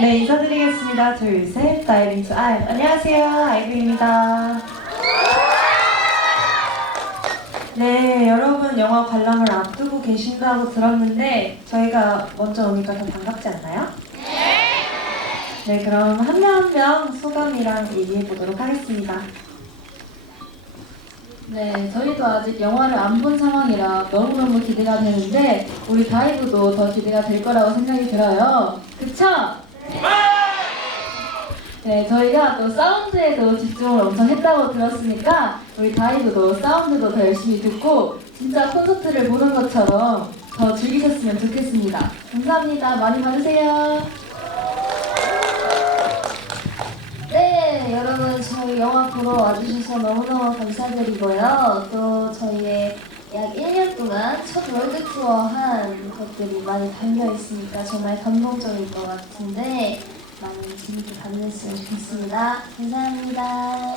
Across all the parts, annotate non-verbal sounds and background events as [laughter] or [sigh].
네, 인사드리겠습니다. 둘, 셋, 다이빙 투 아이. 안녕하세요, 아이비입니다. 네, 여러분 영화 관람을 앞두고 계신다고 들었는데 저희가 먼저 오니까 더 반갑지 않나요? 네, 그럼 한 명 한 명 소감이랑 얘기해 보도록 하겠습니다. 네, 저희도 아직 영화를 안 본 상황이라 너무너무 기대가 되는데 우리 다이브도 더 기대가 될 거라고 생각이 들어요. 그쵸? 네, 저희가 또 사운드에도 집중을 엄청 했다고 들었으니까 우리 다이브도 사운드도 더 열심히 듣고 진짜 콘서트를 보는 것처럼 더 즐기셨으면 좋겠습니다. 감사합니다. 많이 봐주세요. 네, 여러분 저희 영화 보러 와주셔서 너무너무 감사드리고요. 또 저희의 약 1년 동안 첫 월드 투어 한 것들이 많이 담겨 있으니까 정말 감동적일 것 같은데 많이 재밌게 감상했으면 좋겠습니다. 감사합니다.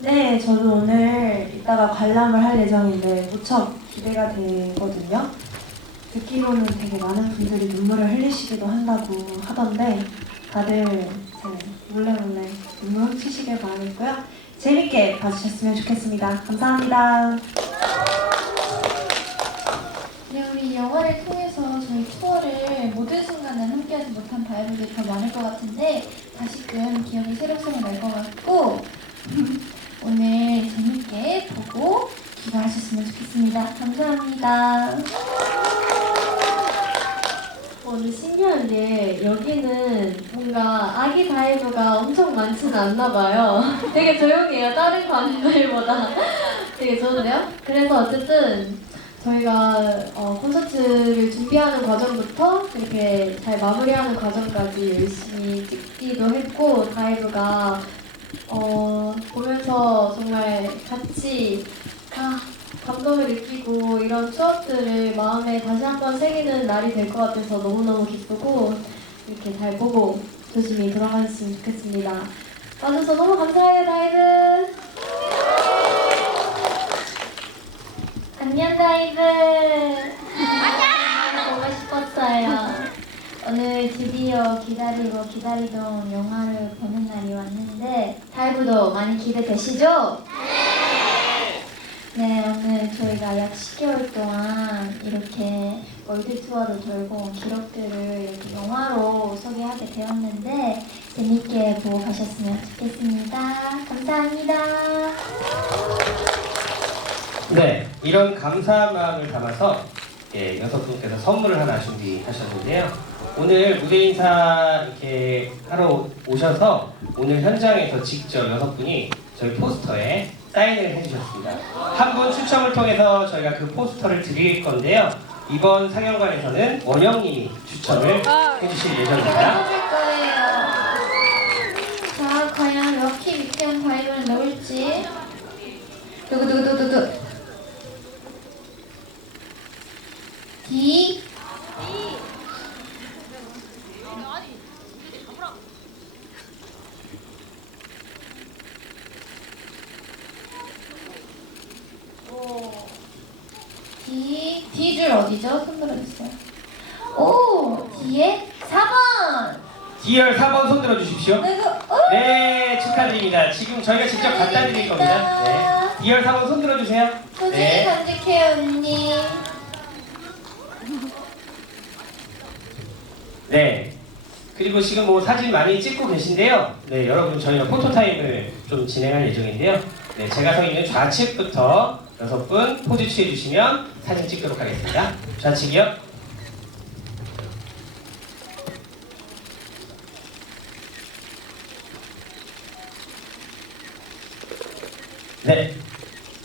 네, 저도 오늘 이따가 관람을 할 예정인데 무척 기대가 되거든요. 듣기로는 되게 많은 분들이 눈물을 흘리시기도 한다고 하던데 다들 네, 몰래 몰래 눈물 훔치시길 바라겠고요. 재밌게 봐주셨으면 좋겠습니다. 감사합니다. 네, 우리 영화를 저희 투어를 모든 순간을 함께하지 못한 바이브들이 더 많을 것 같은데 다시금 기억이 새록새록 날 것 같고 [laughs] 오늘 재밌게 보고 기도하셨으면 좋겠습니다. 감사합니다. 오늘 신기한 게 여기는 뭔가 아기 다이브가 엄청 많지는 않나 봐요. [laughs] 되게 조용해요. 다른 관들보다 [laughs] 되게 좋은데요? 그래서 어쨌든 저희가 어, 콘서트를 준비하는 과정부터 이렇게 잘 마무리하는 과정까지 열심히 찍기도 했고 다이브가 어, 보면서 정말 같이 아, 감동을 느끼고 이런 추억들을 마음에 다시 한번 새기는 날이 될 것 같아서 너무너무 기쁘고 이렇게 잘 보고 조심히 돌아가셨으면 좋겠습니다. 와줘서 너무 감사해요, 다이브! 다이브. 안녕. 보고 싶었어요. 오늘 드디어 기다리고 기다리던 영화를 보는 날이 왔는데 다이브도 많이 기대되시죠? 네, 오늘 저희가 약 10개월 동안 이렇게 월드 투어를 돌고 온 기록들을 이렇게 영화로 소개하게 되었는데 재밌게 보고 가셨으면 좋겠습니다. 감사합니다. 네, 이런 감사한 마음을 담아서 예, 여섯 분께서 선물을 하나 준비하셨는데요. 오늘 무대 인사 이렇게 하러 오셔서 오늘 현장에서 직접 여섯 분이 저희 포스터에 사인을 해주셨습니다. 한 분 추첨을 통해서 저희가 그 포스터를 드릴 건데요. 이번 상영관에서는 원영님이 추첨을 해주실 예정입니다. 뽑을 거예요. 자, 과연 럭키 위태원 바이블을 넣을지. 두구두구두구두구. D. D. D줄 어디죠? 손 들어주세요. 오! D에 4번! D열 4번 손 들어주십시오. 네, 축하드립니다. 지금 저희가 직접 갖다 드릴 겁니다. 네. D열 4번 손 들어주세요. 소중히 네. 간직해요, 언니. 네. 그리고 지금 뭐 사진 많이 찍고 계신데요. 네, 여러분 저희가 포토타임을 좀 진행할 예정인데요. 네, 제가 서 있는 좌측부터 여섯 분 포즈 취해 주시면 사진 찍도록 하겠습니다. 좌측이요. 네.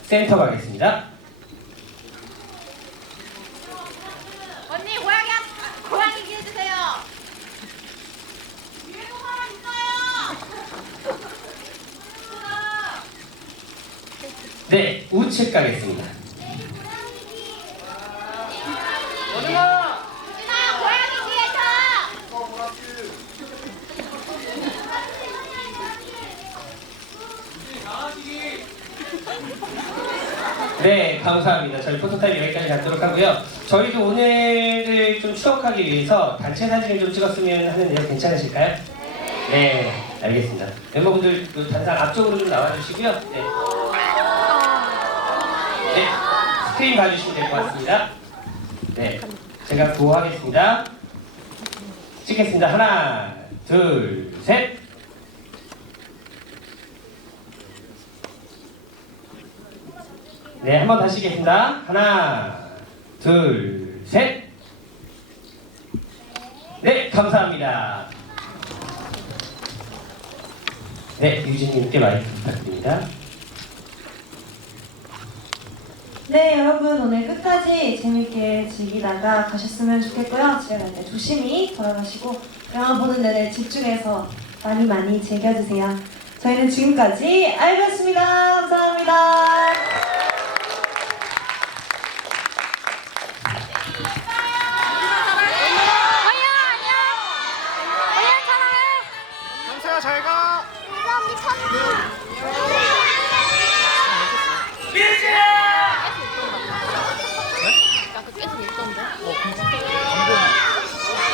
센터 가겠습니다. 언니 고양이 한- 고양이 기해 주세요. 사람 있어요. 네, 우측 가겠습니다. 유진아 고양이 뒤에서. 네, 감사합니다. 저희 포토타임 여기까지 갖도록 하고요. 저희도 오늘을 좀 추억하기 위해서 단체 사진을 좀 찍었으면 하는데요. 괜찮으실까요? 네, 알겠습니다. 멤버분들 그 단상 앞쪽으로 좀 나와주시고요. 네. 네, 스크린 봐주시면 될 것 같습니다. 네, 제가 구호하겠습니다. 찍겠습니다. 하나, 둘, 셋. 네, 한번 다시 하겠습니다. 하나, 둘, 셋. 네, 감사합니다. 네, 유진님께 마이크 부탁드립니다. 네, 여러분 오늘 끝까지 재밌게 즐기다가 가셨으면 좋겠고요. 집에 갈 때 조심히 돌아가시고 영화 보는 내내 집중해서 많이 많이 즐겨주세요. 저희는 지금까지 알겠습니다. 감사합니다. 가, 잘 가. 유라 언니 참가. 민지야! 계속 있던데? 어, 안 보여.